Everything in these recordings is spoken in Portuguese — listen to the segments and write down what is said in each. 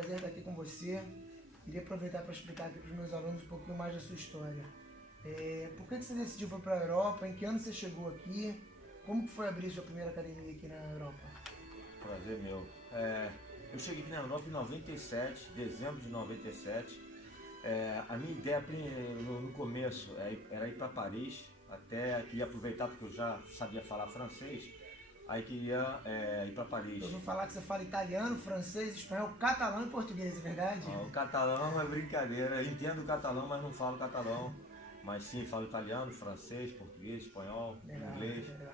Prazer estar aqui com você. Queria aproveitar para explicar aqui para os meus alunos um pouquinho mais da sua história. Por que você decidiu ir para a Europa? Em que ano você chegou aqui? Como que foi abrir sua primeira academia aqui na Europa? Prazer meu. Eu cheguei aqui na Europa em 97, dezembro de 97. A minha ideia no começo era ir para Paris, até queria aproveitar porque eu já sabia falar francês, aí queria ir para Paris. Eu ouvi falar que você fala italiano, francês, espanhol, catalão e português, é verdade? O catalão é brincadeira, eu entendo o catalão, mas não falo catalão. Mas sim, falo italiano, francês, português, espanhol, Legal, inglês. legal.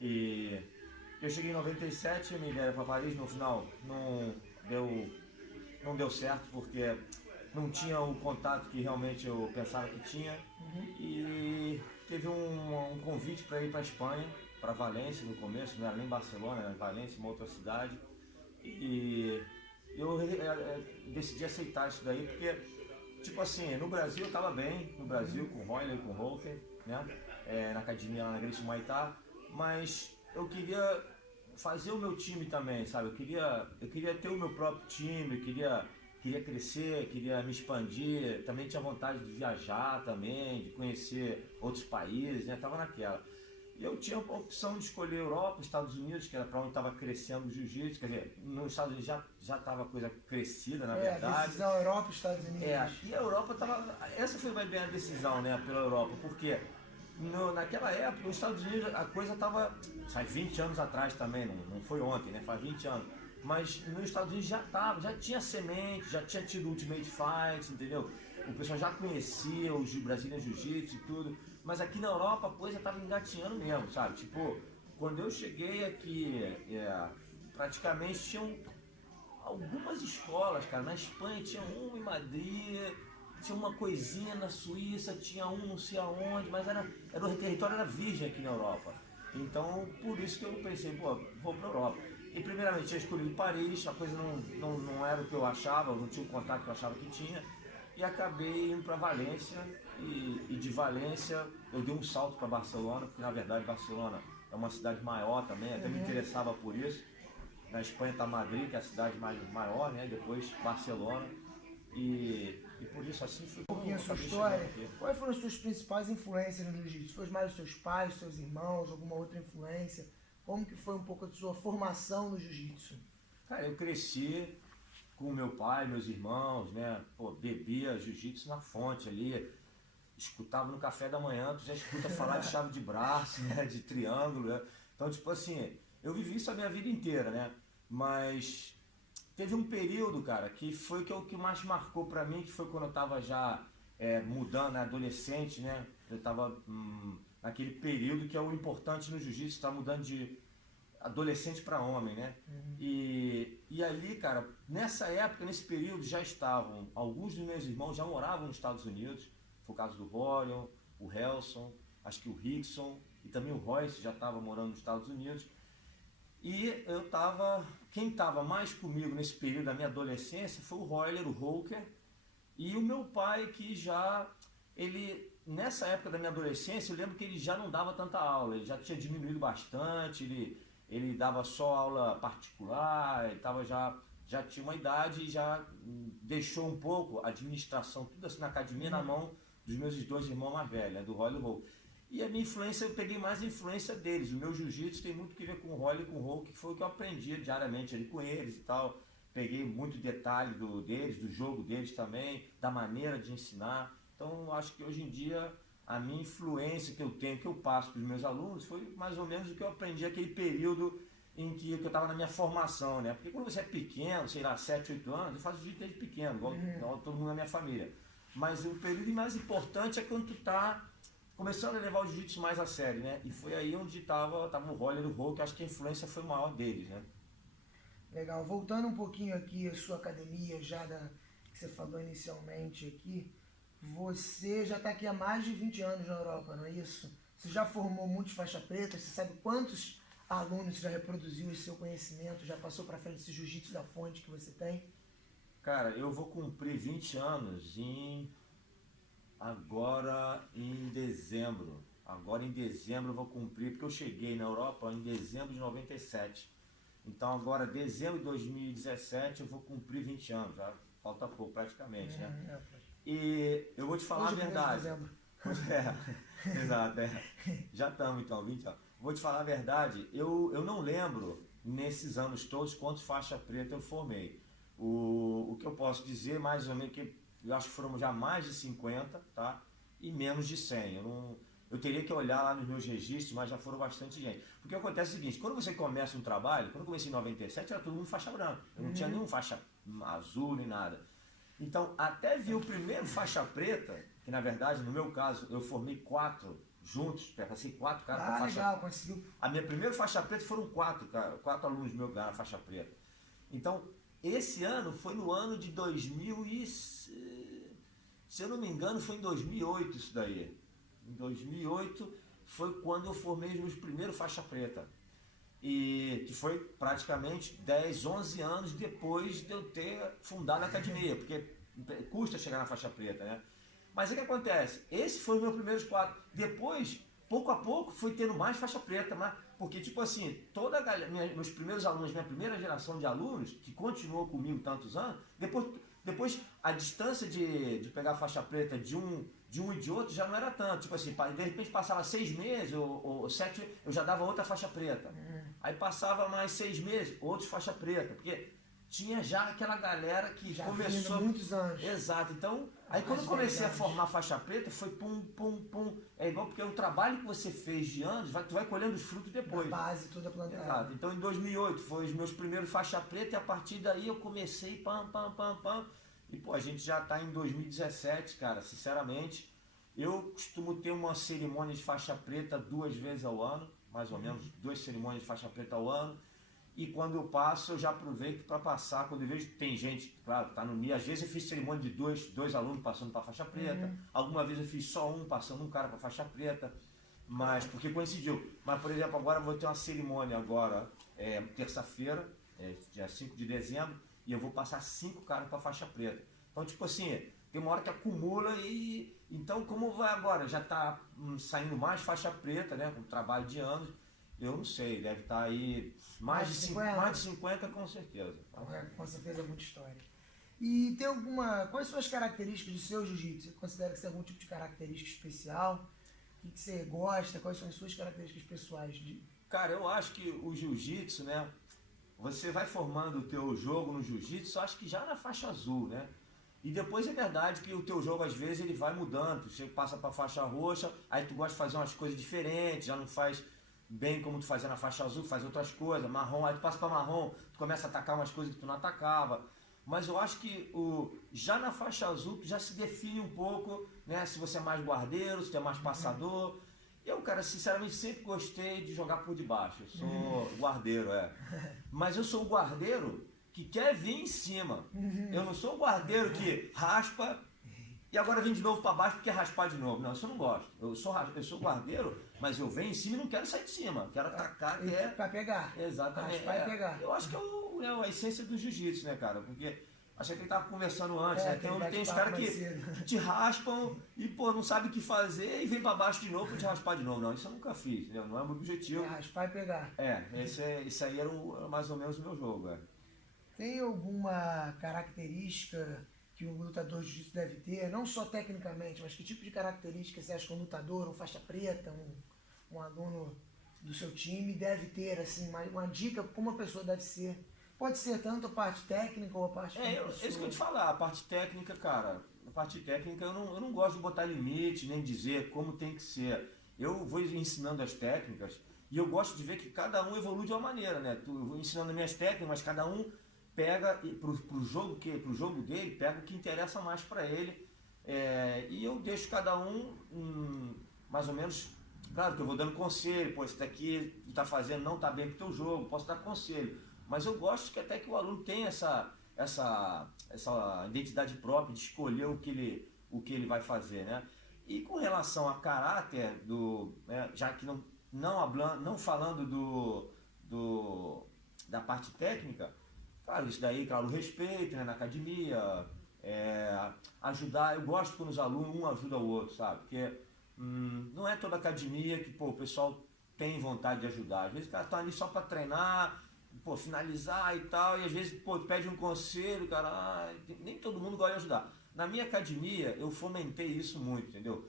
E eu cheguei em 97, a minha ideia era para Paris, no final não deu certo porque não tinha o contato que realmente eu pensava que tinha. E teve um convite para ir para a Espanha, para Valência no começo, não era nem Barcelona, era Valência, uma outra cidade. E eu decidi aceitar isso daí porque, tipo assim, no Brasil eu estava bem, no Brasil com o Royler, com o Holker, né? Na academia lá na Gracie Humaitá, mas eu queria fazer o meu time também, sabe? Eu queria ter o meu próprio time, queria crescer, queria me expandir, também tinha vontade de viajar também, de conhecer outros países, né? Tava naquela. E eu tinha a opção de escolher Europa, Estados Unidos, que era para onde estava crescendo o jiu-jitsu, quer dizer, nos Estados Unidos já estava a coisa crescida, na verdade. Decisão Europa, Estados Unidos. E a Europa estava, essa foi bem a decisão, né, pela Europa, porque naquela época, nos Estados Unidos, a coisa estava, faz 20 anos atrás também, não foi ontem, né, faz 20 anos. Mas nos Estados Unidos já tinha semente, já tinha tido Ultimate Fights, entendeu? O pessoal já conhecia os Brazilian Jiu-Jitsu e tudo, mas aqui na Europa a coisa estava engatinhando mesmo, sabe? Tipo, quando eu cheguei aqui, praticamente tinham algumas escolas, cara. Na Espanha tinha uma em Madrid, tinha uma coisinha na Suíça, tinha um não sei aonde, mas o território era virgem aqui na Europa. Então, por isso que eu pensei, pô, vou pra Europa. E primeiramente eu escolhi Paris, a coisa não era o que eu achava, eu não tinha o contato que eu achava que tinha. E acabei indo para Valência, e de Valência eu dei um salto para Barcelona, porque na verdade Barcelona é uma cidade maior também, até me interessava por isso. Na Espanha está Madrid, que é a cidade maior, né? Depois Barcelona. E por isso assim foi Um pouquinho a sua história. Quais foram as suas principais influências no jiu-jitsu? Foi mais os seus pais, seus irmãos, alguma outra influência? Como que foi um pouco a sua formação no jiu-jitsu? Cara, eu cresci com meu pai, meus irmãos, né? Pô, bebia jiu-jitsu na fonte ali, escutava no café da manhã, tu já escuta falar de chave de braço, né? De triângulo, né? Então, tipo assim, eu vivi isso a minha vida inteira, né? Mas teve um período, cara, que foi o que mais marcou pra mim, que foi quando eu tava já mudando, né? Adolescente, né? Eu tava naquele período que é o importante no jiu-jitsu, tá mudando de adolescente para homem, né? E ali, cara, nessa época, nesse período, já estavam, alguns dos meus irmãos já moravam nos Estados Unidos, foi o caso do Rorion, o Helson, acho que o Rickson e também o Royce já estava morando nos Estados Unidos. E quem estava mais comigo nesse período da minha adolescência foi o Royler, o Holker, e o meu pai que nessa época da minha adolescência, eu lembro que ele já não dava tanta aula, ele já tinha diminuído bastante, ele dava só aula particular, ele já tinha uma idade e já deixou um pouco a administração, tudo assim na academia, na mão dos meus dois irmãos mais velhos, né, do Roy e do Hulk. E a minha influência, eu peguei mais a influência deles. O meu jiu-jitsu tem muito que ver com o Roy e com o Hulk, que foi o que eu aprendia diariamente ali com eles e tal. Peguei muito detalhe deles, do jogo deles também, da maneira de ensinar. Então, acho que hoje em dia a minha influência que eu tenho, que eu passo para os meus alunos, foi mais ou menos o que eu aprendi aquele período em que eu estava na minha formação, né? Porque quando você é pequeno, sei lá, 7, 8 anos, eu faço jiu-jitsu desde pequeno, igual todo mundo na minha família. Mas o período mais importante é quando tu está começando a levar o jiu-jitsu mais a sério, né? E foi aí onde tava o Roller e o Hulk, acho que a influência foi maior deles, né? Legal. Voltando um pouquinho aqui à sua academia, que você falou inicialmente aqui, você já está aqui há mais de 20 anos na Europa, não é isso? Você já formou muitos faixa pretas, você sabe quantos alunos já reproduziu esse seu conhecimento, já passou para frente esse jiu-jitsu da fonte que você tem? Cara, eu vou cumprir 20 anos agora em dezembro. Agora em dezembro eu vou cumprir, porque eu cheguei na Europa em dezembro de 97. Então agora, dezembro de 2017, eu vou cumprir 20 anos, já falta pouco praticamente, né? E eu vou te falar a verdade. Exato, já estamos então, 20 anos. Vou te falar a verdade, eu não lembro nesses anos todos quantos faixa preta eu formei. O que eu posso dizer, mais ou menos, que eu acho que foram já mais de 50, tá? E menos de 100. Eu teria que olhar lá nos meus registros, mas já foram bastante gente. Porque acontece o seguinte, quando você começa um trabalho, quando eu comecei em 97, era todo mundo faixa branca. Eu não tinha nenhum faixa azul nem nada. Então, até vir o primeiro faixa preta, que na verdade, no meu caso, eu formei 4 juntos, passei 4 caras para faixa. Legal, conseguiu. A minha primeira faixa preta foram 4 alunos meus que ganharam faixa preta. Então, esse ano foi no ano de 2000 e, se eu não me engano, foi em 2008 isso daí. Em 2008 foi quando eu formei os meus primeiros faixa preta. E que foi praticamente 10, 11 anos depois de eu ter fundado a academia, porque custa chegar na faixa preta, né? Mas o que acontece? Esse foi o meu primeiros 4. Depois, pouco a pouco, foi tendo mais faixa preta, porque tipo assim, toda a galera, meus primeiros alunos, minha primeira geração de alunos, que continuou comigo tantos anos, depois a distância de pegar a faixa preta de um e de outro já não era tanto. Tipo assim, de repente passava 6 meses ou 7, eu já dava outra faixa preta. Aí passava mais 6 meses, outros faixa preta, porque tinha já aquela galera que já começou muitos anos. Exato. Então, aí quando eu comecei a formar faixa preta, foi pum, pum, pum. É igual porque o trabalho que você fez de anos, tu vai colhendo os frutos depois. A base toda plantada. Exato. Então, em 2008 foi os meus primeiros faixa preta e a partir daí eu comecei pam. E pô, a gente já está em 2017, cara, sinceramente. Eu costumo ter uma cerimônia de faixa preta 2 vezes ao ano, mais ou menos, 2 cerimônias de faixa preta ao ano. E quando eu passo, eu já aproveito para passar. Quando eu vejo que tem gente, claro, tá no nível. Às vezes eu fiz cerimônia de dois alunos passando para faixa preta. Alguma vez eu fiz só um, passando um cara para faixa preta. Mas, porque coincidiu. Mas, por exemplo, agora eu vou ter uma cerimônia agora, terça-feira, dia 5 de dezembro, e eu vou passar 5 caras para faixa preta. Então, tipo assim, tem uma hora que acumula e... Então, como vai agora? Já está saindo mais faixa preta, né? Com trabalho de anos. Eu não sei, deve estar aí mais de 50 com certeza. Com certeza é muita história. E tem quais são as características do seu jiu-jitsu? Você considera que você tem algum tipo de característica especial? O que você gosta? Quais são as suas características pessoais? Cara, eu acho que o jiu-jitsu, né? Você vai formando o teu jogo no jiu-jitsu, acho que já na faixa azul, né? E depois é verdade que o teu jogo às vezes ele vai mudando. Você passa para faixa roxa, aí tu gosta de fazer umas coisas diferentes, já não faz bem como tu fazia na faixa azul, faz outras coisas, marrom, aí tu passa para marrom, tu começa a atacar umas coisas que tu não atacava. Mas eu acho que já na faixa azul tu já se define um pouco, né? Se você é mais guardeiro, se tu é mais passador. Eu, cara, sinceramente sempre gostei de jogar por debaixo. Eu sou guardeiro, Mas eu sou o guardeiro que quer vir em cima. Eu não sou o guardeiro que raspa e agora vem de novo para baixo porque quer raspar de novo. Não, isso eu não gosto. Eu sou guardeiro, mas eu venho em cima e não quero sair de cima. Quero atacar até... Para pegar. Exatamente. Raspar e pegar. Eu acho que é a essência do jiu-jitsu, né, cara? Porque... Acho que ele estava conversando antes, né? Tem os caras que te raspam e, pô, não sabe o que fazer e vem para baixo de novo para te raspar de novo. Não, isso eu nunca fiz, entendeu? Não é o meu objetivo. Raspar e pegar. Esse aí era mais ou menos o meu jogo, Tem alguma característica que um lutador de jiu-jitsu deve ter, não só tecnicamente, mas que tipo de característica você acha que um lutador, um faixa preta, um aluno do seu time deve ter, assim, uma dica como a pessoa deve ser? Pode ser tanto a parte técnica ou a parte... isso que eu ia te falar, a parte técnica, cara, eu não gosto de botar limite, nem dizer como tem que ser. Eu vou ensinando as técnicas e eu gosto de ver que cada um evolui de uma maneira, né? Eu vou ensinando as minhas técnicas, mas cada um pega pro jogo dele, pega o que interessa mais para ele. E eu deixo cada um mais ou menos... Claro que eu vou dando conselho, pô, isso daqui tu tá fazendo não tá bem pro teu jogo, posso dar conselho. Mas eu gosto que até que o aluno tenha essa identidade própria de escolher o que ele vai fazer, né? E com relação a caráter, já que não falando da parte técnica, claro, isso daí, claro, o respeito, né, na academia, ajudar, eu gosto quando os alunos um ajuda o outro, sabe? Porque não é toda academia que, pô, o pessoal tem vontade de ajudar. Às vezes o cara tá ali só para treinar, pô, finalizar e tal, e às vezes, pô, pede um conselho, cara, nem todo mundo gosta de ajudar. Na minha academia, eu fomentei isso muito, entendeu?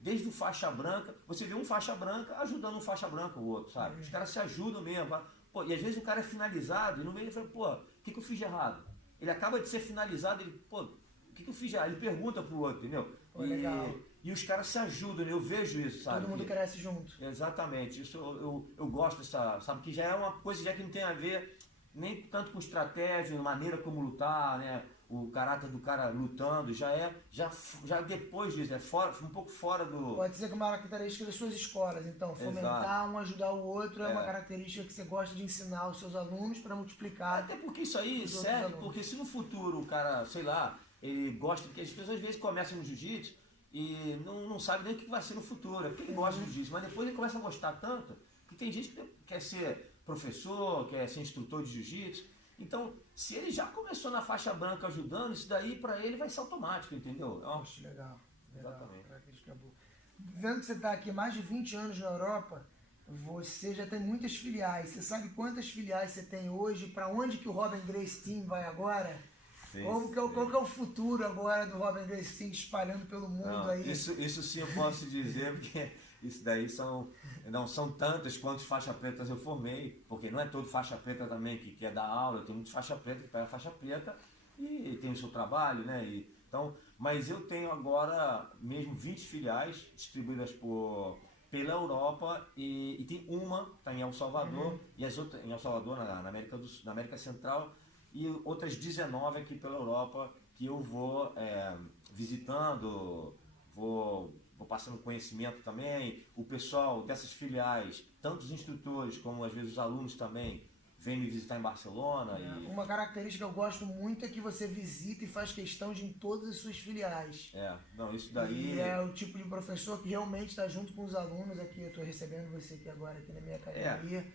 Desde o faixa branca, você vê um faixa branca ajudando um faixa branca o outro, sabe? Os caras se ajudam mesmo. Pô, e às vezes o cara é finalizado e no meio ele fala, pô, o que eu fiz de errado? Ele acaba de ser finalizado, ele, pô, o que eu fiz de errado? Ele pergunta pro outro, entendeu? Pô, legal. E os caras se ajudam, né? Eu vejo isso, sabe? Todo mundo cresce junto. Exatamente, isso eu gosto dessa, sabe? Que já é uma coisa já que não tem a ver nem tanto com estratégia, maneira como lutar, né? O caráter do cara lutando, já depois disso, um pouco fora do... Pode ser que uma característica das suas escolas, então, fomentar Exato. um ajudar o outro é uma característica que você gosta de ensinar aos seus alunos para multiplicar. Até porque isso aí serve, porque se no futuro o cara, sei lá, ele gosta, porque as pessoas às vezes começam no jiu-jitsu e não sabe nem o que vai ser no futuro, é porque ele gosta do jiu-jitsu, mas depois ele começa a gostar tanto, que tem gente que quer ser professor, quer ser instrutor de jiu-jitsu. Então, se ele já começou na faixa branca ajudando, isso daí para ele vai ser automático, entendeu? Poxa, legal. Exatamente. Vendo que você está aqui mais de 20 anos na Europa, você já tem muitas filiais. Você sabe quantas filiais você tem hoje? Para onde que o Robin Gracie Team vai agora? Sim, qual que é o futuro agora do Robin Gracie Team espalhando pelo mundo aí? Isso sim eu posso dizer, porque isso daí não são tantas quantas faixas pretas eu formei, porque não é todo faixa preta também que quer dar aula, tem muitos faixa preta que pega faixa preta e tem o seu trabalho, né? Então, mas eu tenho agora mesmo 20 filiais distribuídas pela Europa e tem uma, está em El Salvador, e as outras em El Salvador, na América do Sul, na América Central, e outras 19 aqui pela Europa que eu vou visitando, vou passando conhecimento também. O pessoal dessas filiais, tanto os instrutores como às vezes os alunos também, vêm me visitar em Barcelona. Uma característica que eu gosto muito é que você visita e faz questão de ir em todas as suas filiais. Isso daí... E é o tipo de professor que realmente está junto com os alunos aqui. Eu estou recebendo você aqui agora aqui na minha academia.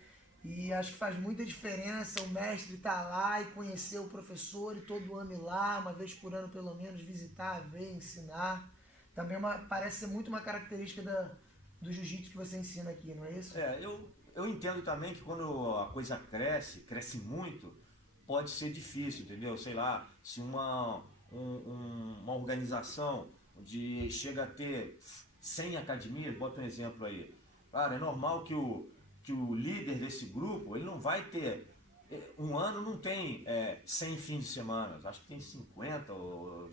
E acho que faz muita diferença o mestre estar lá e conhecer o professor e todo ano ir lá, uma vez por ano pelo menos, visitar, ver, ensinar. Também parece ser muito uma característica do jiu-jitsu que você ensina aqui, não é isso? Eu entendo também que quando a coisa cresce muito, pode ser difícil, entendeu? Sei lá, se uma organização chega a ter 100 academias, bota um exemplo aí. Cara, é normal que o líder desse grupo, ele não vai ter... Um ano não tem 100 fins de semana, acho que tem 50,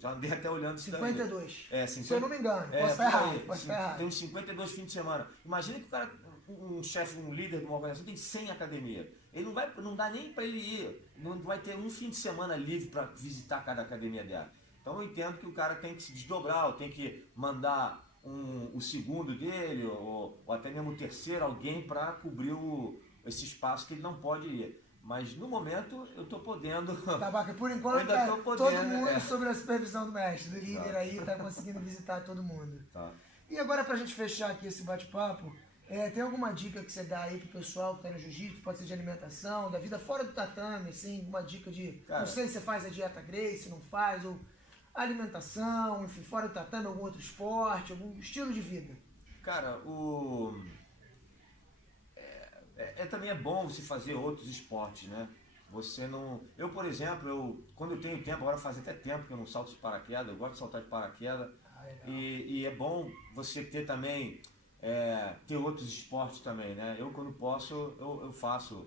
já andei até olhando... 52, 50, se eu não me engano, posso estar errado. Tem uns 52 fins de semana. Imagina que o cara, um chefe, um líder de uma organização tem 100 academias. Ele não dá nem para ele ir, não vai ter um fim de semana livre para visitar cada academia dela. Então eu entendo que o cara tem que se desdobrar, ou tem que mandar o segundo dele, ou até mesmo o terceiro, alguém para cobrir esse espaço que ele não pode ir. Mas no momento eu estou podendo. Tá bacana. Por enquanto tá todo mundo sob a supervisão do mestre, do líder aí, está conseguindo visitar todo mundo. Tá. E agora, para a gente fechar aqui esse bate-papo, tem alguma dica que você dá aí pro pessoal que está no jiu-jitsu? Pode ser de alimentação, da vida fora do tatame, assim, uma dica de... Cara, não sei se você faz a dieta Gracie, não faz, ou alimentação, enfim, fora do tatame, algum outro esporte, algum estilo de vida. Cara, também é bom você fazer outros esportes, né? Você não... Eu, por exemplo, quando eu tenho tempo, agora faz até tempo que eu não salto de paraquedas, eu gosto de saltar de paraquedas. E é bom você ter também, ter outros esportes também, né? Eu, quando posso, eu faço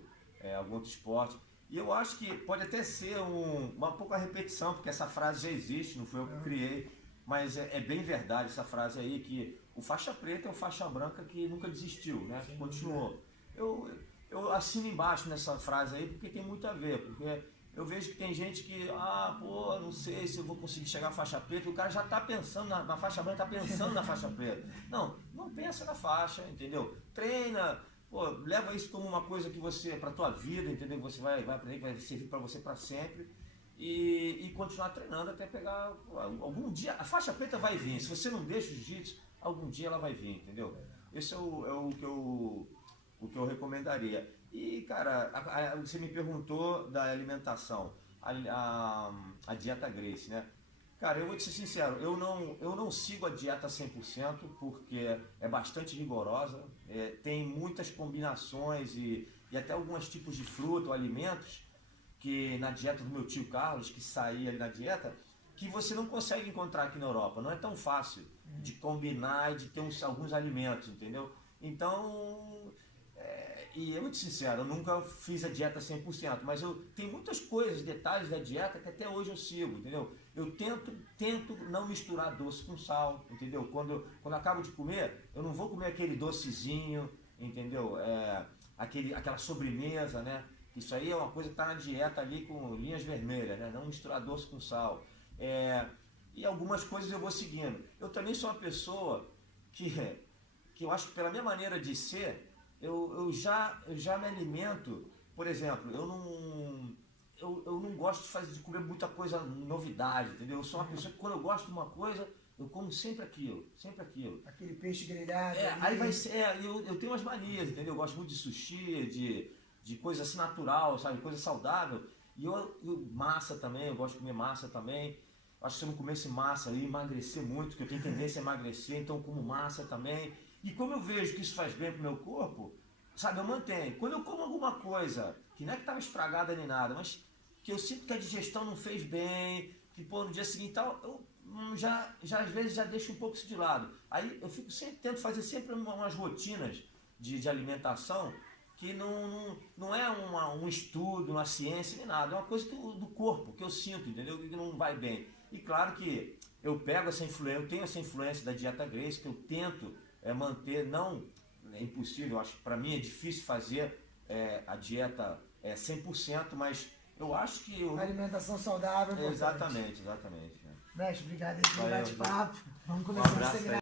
algum outro esporte. E eu acho que pode até ser uma pouca repetição, porque essa frase já existe, não foi eu que criei, mas é bem verdade essa frase aí, que o faixa preta é o faixa branca que nunca desistiu, né? Que continuou. Eu assino embaixo nessa frase aí porque tem muito a ver, porque eu vejo que tem gente que, não sei se eu vou conseguir chegar à faixa preta, o cara já está pensando na faixa branca, está pensando na faixa preta. Não pensa na faixa, entendeu? Treina, leva isso como uma coisa que você, para a tua vida, entendeu? Você vai aprender, que vai servir para você para sempre. E continuar treinando até pegar, algum dia, a faixa preta vai vir, se você não deixa o jiu-jitsu, algum dia ela vai vir, entendeu? Esse é o que eu recomendaria. E, cara, você me perguntou da alimentação, a dieta Gracie, né? Cara, eu vou te ser sincero, eu não sigo a dieta 100% porque é bastante rigorosa, tem muitas combinações e e até alguns tipos de fruta ou alimentos que na dieta do meu tio Carlos, que saía ali na dieta, que você não consegue encontrar aqui na Europa. Não é tão fácil de combinar e de ter alguns alimentos, entendeu? Então, e é muito sincero, eu nunca fiz a dieta 100%, mas eu tenho muitas coisas, detalhes da dieta que até hoje eu sigo, entendeu? Eu tento não misturar doce com sal, entendeu? Quando eu acabo de comer, eu não vou comer aquele docezinho, entendeu? Aquela sobremesa, né? Isso aí é uma coisa que está na dieta ali com linhas vermelhas, né? Não misturar doce com sal. E algumas coisas eu vou seguindo. Eu também sou uma pessoa que eu acho que pela minha maneira de ser, eu já me alimento, por exemplo, eu não gosto de comer muita coisa novidade, entendeu? Eu sou uma pessoa que quando eu gosto de uma coisa, eu como sempre aquilo, sempre aquilo. Aquele peixe grelhado. Aí vai ser, eu tenho umas manias, entendeu? Eu gosto muito de sushi, de coisa assim natural, sabe? Coisa saudável. E massa também, eu gosto de comer massa também. Acho que se eu não comesse massa, eu ia emagrecer muito, porque eu tenho tendência a emagrecer, então eu como massa também. E como eu vejo que isso faz bem pro meu corpo, sabe, eu mantenho. Quando eu como alguma coisa, que não é que estava estragada nem nada, mas que eu sinto que a digestão não fez bem, que pô, no dia seguinte tal, eu já às vezes já deixo um pouco isso de lado. Aí eu tento fazer sempre umas rotinas de alimentação que não é um estudo, uma ciência, nem nada, é uma coisa do corpo, que eu sinto, entendeu? Que não vai bem. E claro que eu pego essa influência, eu tenho essa influência da dieta Gracie, que eu tento manter, não é impossível, acho que para mim é difícil fazer a dieta 100%, mas eu acho que... Alimentação saudável é importante. Exatamente. Mestre, obrigado aí pelo Valeu, bate-papo. Vamos Um começar a abraço acelerar.